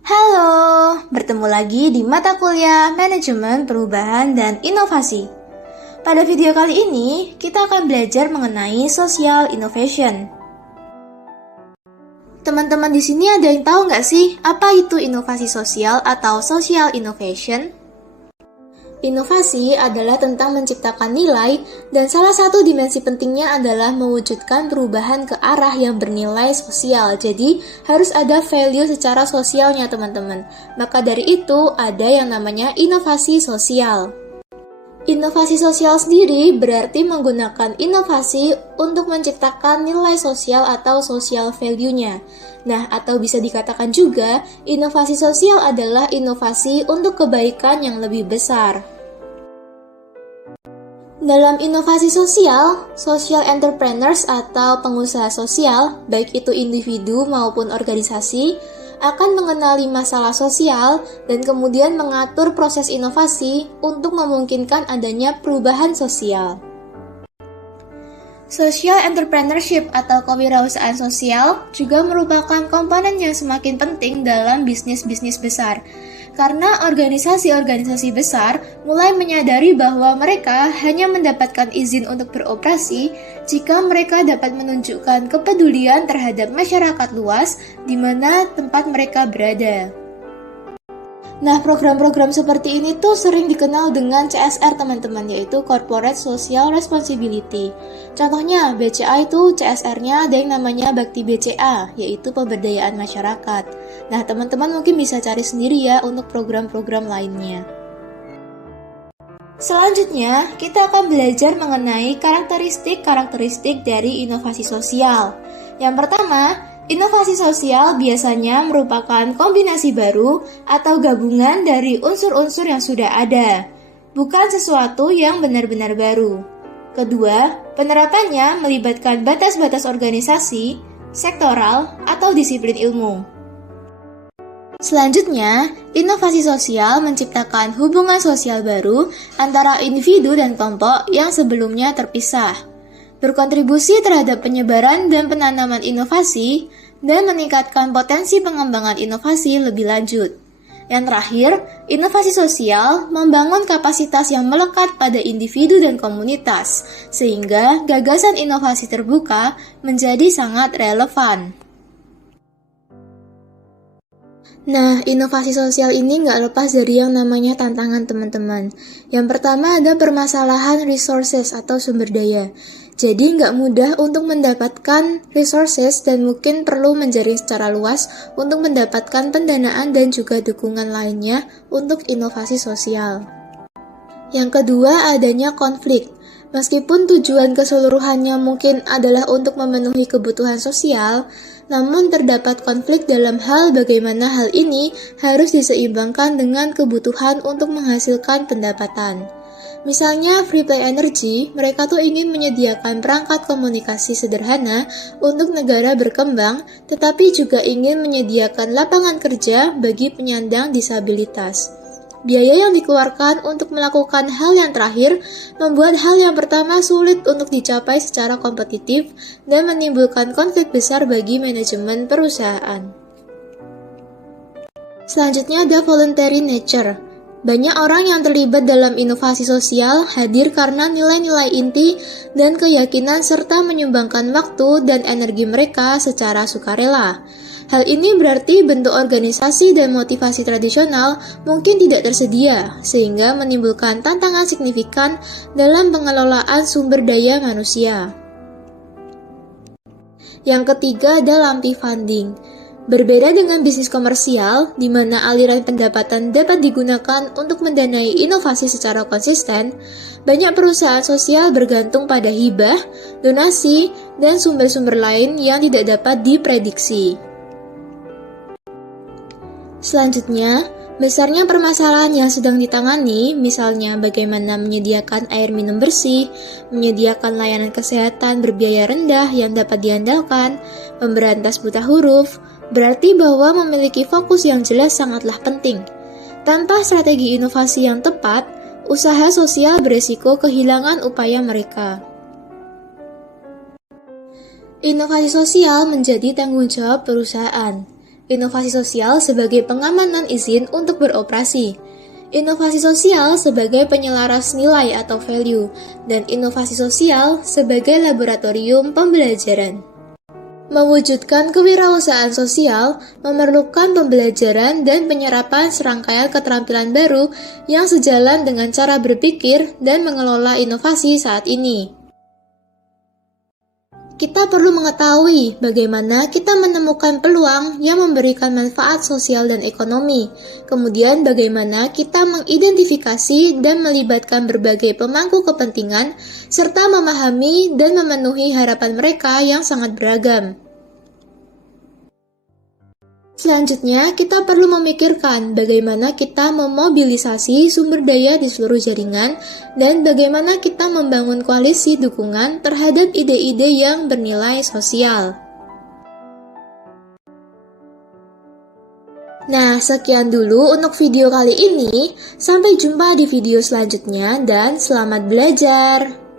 Halo, bertemu lagi di mata kuliah Manajemen Perubahan dan Inovasi. Pada video kali ini, kita akan belajar mengenai social innovation. Teman-teman di sini ada yang tahu nggak sih apa itu inovasi sosial atau social innovation? Inovasi adalah tentang menciptakan nilai, dan salah satu dimensi pentingnya adalah mewujudkan perubahan ke arah yang bernilai sosial. Jadi, harus ada value secara sosialnya, teman-teman. Maka dari itu, ada yang namanya inovasi sosial. Inovasi sosial sendiri berarti menggunakan inovasi untuk menciptakan nilai sosial atau social value-nya. Nah, atau bisa dikatakan juga, inovasi sosial adalah inovasi untuk kebaikan yang lebih besar. Dalam inovasi sosial, social entrepreneurs atau pengusaha sosial, baik itu individu maupun organisasi, akan mengenali masalah sosial dan kemudian mengatur proses inovasi untuk memungkinkan adanya perubahan sosial. Social entrepreneurship atau kewirausahaan sosial juga merupakan komponen yang semakin penting dalam bisnis-bisnis besar. Karena organisasi-organisasi besar mulai menyadari bahwa mereka hanya mendapatkan izin untuk beroperasi jika mereka dapat menunjukkan kepedulian terhadap masyarakat luas di mana tempat mereka berada. Nah, program-program seperti ini tuh sering dikenal dengan CSR, teman-teman, yaitu Corporate Social Responsibility. Contohnya, BCA itu CSR-nya ada yang namanya Bakti BCA, yaitu pemberdayaan masyarakat. Nah, teman-teman mungkin bisa cari sendiri ya untuk program-program lainnya. Selanjutnya, kita akan belajar mengenai karakteristik-karakteristik dari inovasi sosial. Yang pertama, inovasi sosial biasanya merupakan kombinasi baru atau gabungan dari unsur-unsur yang sudah ada, bukan sesuatu yang benar-benar baru. Kedua, penerapannya melibatkan batas-batas organisasi, sektoral, atau disiplin ilmu. Selanjutnya, inovasi sosial menciptakan hubungan sosial baru antara individu dan kelompok yang sebelumnya terpisah, berkontribusi terhadap penyebaran dan penanaman inovasi, dan meningkatkan potensi pengembangan inovasi lebih lanjut. Yang terakhir, inovasi sosial membangun kapasitas yang melekat pada individu dan komunitas, sehingga gagasan inovasi terbuka menjadi sangat relevan. Nah, inovasi sosial ini nggak lepas dari yang namanya tantangan, teman-teman. Yang pertama ada permasalahan resources atau sumber daya. Jadi nggak mudah untuk mendapatkan resources dan mungkin perlu menjaring secara luas untuk mendapatkan pendanaan dan juga dukungan lainnya untuk inovasi sosial. Yang kedua adanya konflik. Meskipun tujuan keseluruhannya mungkin adalah untuk memenuhi kebutuhan sosial, namun terdapat konflik dalam hal bagaimana hal ini harus diseimbangkan dengan kebutuhan untuk menghasilkan pendapatan. Misalnya Freeplay Energy, mereka tuh ingin menyediakan perangkat komunikasi sederhana untuk negara berkembang, tetapi juga ingin menyediakan lapangan kerja bagi penyandang disabilitas. Biaya yang dikeluarkan untuk melakukan hal yang terakhir membuat hal yang pertama sulit untuk dicapai secara kompetitif dan menimbulkan konflik besar bagi manajemen perusahaan. Selanjutnya ada voluntary nature. Banyak orang yang terlibat dalam inovasi sosial hadir karena nilai-nilai inti dan keyakinan serta menyumbangkan waktu dan energi mereka secara sukarela. Hal ini berarti bentuk organisasi dan motivasi tradisional mungkin tidak tersedia, sehingga menimbulkan tantangan signifikan dalam pengelolaan sumber daya manusia. Yang ketiga ada lumpy funding. Berbeda dengan bisnis komersial, di mana aliran pendapatan dapat digunakan untuk mendanai inovasi secara konsisten, banyak perusahaan sosial bergantung pada hibah, donasi, dan sumber-sumber lain yang tidak dapat diprediksi. Selanjutnya, besarnya permasalahan yang sedang ditangani, misalnya bagaimana menyediakan air minum bersih, menyediakan layanan kesehatan berbiaya rendah yang dapat diandalkan, memberantas buta huruf, berarti bahwa memiliki fokus yang jelas sangatlah penting. Tanpa strategi inovasi yang tepat, usaha sosial beresiko kehilangan upaya mereka. Inovasi sosial menjadi tanggung jawab perusahaan. inovasi sosial sebagai pengamanan izin untuk beroperasi, inovasi sosial sebagai penyelaras nilai atau value, dan inovasi sosial sebagai laboratorium pembelajaran. Mewujudkan kewirausahaan sosial memerlukan pembelajaran dan penyerapan serangkaian keterampilan baru yang sejalan dengan cara berpikir dan mengelola inovasi saat ini. Kita perlu mengetahui bagaimana kita menemukan peluang yang memberikan manfaat sosial dan ekonomi, kemudian bagaimana kita mengidentifikasi dan melibatkan berbagai pemangku kepentingan, serta memahami dan memenuhi harapan mereka yang sangat beragam. Selanjutnya, kita perlu memikirkan bagaimana kita memobilisasi sumber daya di seluruh jaringan dan bagaimana kita membangun koalisi dukungan terhadap ide-ide yang bernilai sosial. Nah, sekian dulu untuk video kali ini. Sampai jumpa di video selanjutnya dan selamat belajar!